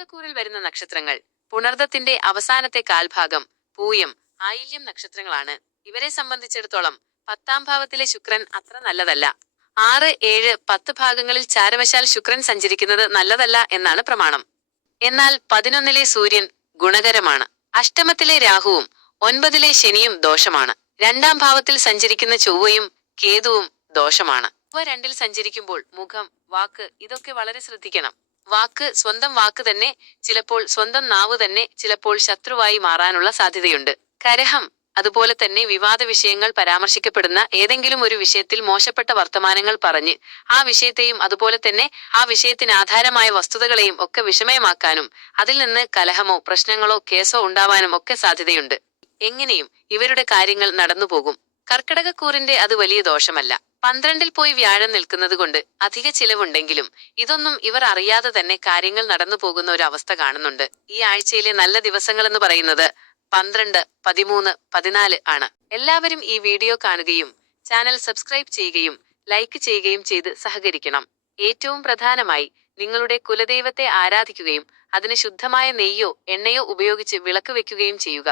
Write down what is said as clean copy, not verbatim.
കർക്കിടകക്കൂറിൽ വരുന്ന നക്ഷത്രങ്ങൾ പുണർദത്തിന്റെ അവസാനത്തെ കാൽഭാഗം, പൂയം, ആയില്യം നക്ഷത്രങ്ങളാണ്. ഇവരെ സംബന്ധിച്ചിടത്തോളം 10ാം ഭാവത്തിലെ ശുക്രൻ അത്ര നല്ലതല്ല. 6, 7, 10 ഭാഗങ്ങളിൽ ചാരവശാൽ ശുക്രൻ സഞ്ചരിക്കുന്നത് നല്ലതല്ല എന്നാണ് പ്രമാണം. എന്നാൽ 11ലെ സൂര്യൻ ഗുണകരമാണ്. അഷ്ടമത്തിലെ രാഹുവും 9ലെ ശനിയും ദോഷമാണ്. 2ാം ഭാവത്തിൽ സഞ്ചരിക്കുന്ന ചൊവ്വയും കേതുവും ദോഷമാണ്. ചൊവ്വ 2ൽ സഞ്ചരിക്കുമ്പോൾ മുഖം, വാക്ക് ഇതൊക്കെ വളരെ ശ്രദ്ധിക്കണം. വാക്ക് സ്വന്തം വാക്ക് തന്നെ, ചിലപ്പോൾ സ്വന്തം നാവ് തന്നെ ചിലപ്പോൾ ശത്രുവായി മാറാനുള്ള സാധ്യതയുണ്ട്. കലഹം, അതുപോലെ തന്നെ വിവാദ വിഷയങ്ങൾ പരാമർശിക്കപ്പെടുന്ന ഏതെങ്കിലും ഒരു വിഷയത്തിൽ മോശപ്പെട്ട വർത്തമാനങ്ങൾ പറഞ്ഞ് ആ വിഷയത്തെയും അതുപോലെ തന്നെ ആ വിഷയത്തിന് ആധാരമായ വസ്തുതകളെയും ഒക്കെ വിഷമയമാക്കാനും അതിൽ നിന്ന് കലഹമോ പ്രശ്നങ്ങളോ കേസോ ഉണ്ടാവാനും ഒക്കെ സാധ്യതയുണ്ട്. എങ്ങനെയും ഇവരുടെ കാര്യങ്ങൾ നടന്നുപോകും. കർക്കിടകക്കൂറിന്റെ അത് വലിയ ദോഷമല്ല. 12ൽ പോയി വ്യാഴം നിൽക്കുന്നത് കൊണ്ട് അധിക ചിലവുണ്ടെങ്കിലും ഇതൊന്നും ഇവർ അറിയാതെ തന്നെ കാര്യങ്ങൾ നടന്നു പോകുന്ന ഒരു അവസ്ഥ കാണുന്നുണ്ട്. ഈ ആഴ്ചയിലെ നല്ല ദിവസങ്ങളെന്ന് പറയുന്നത് 12, 13, 14 ആണ്. എല്ലാവരും ഈ വീഡിയോ കാണുകയും ചാനൽ സബ്സ്ക്രൈബ് ചെയ്യുകയും ലൈക്ക് ചെയ്യുകയും ചെയ്ത് സഹകരിക്കണം. ഏറ്റവും പ്രധാനമായി നിങ്ങളുടെ കുലദൈവത്തെ ആരാധിക്കുകയും അതിന് ശുദ്ധമായ നെയ്യോ എണ്ണയോ ഉപയോഗിച്ച് വിളക്ക് വെക്കുകയും ചെയ്യുക.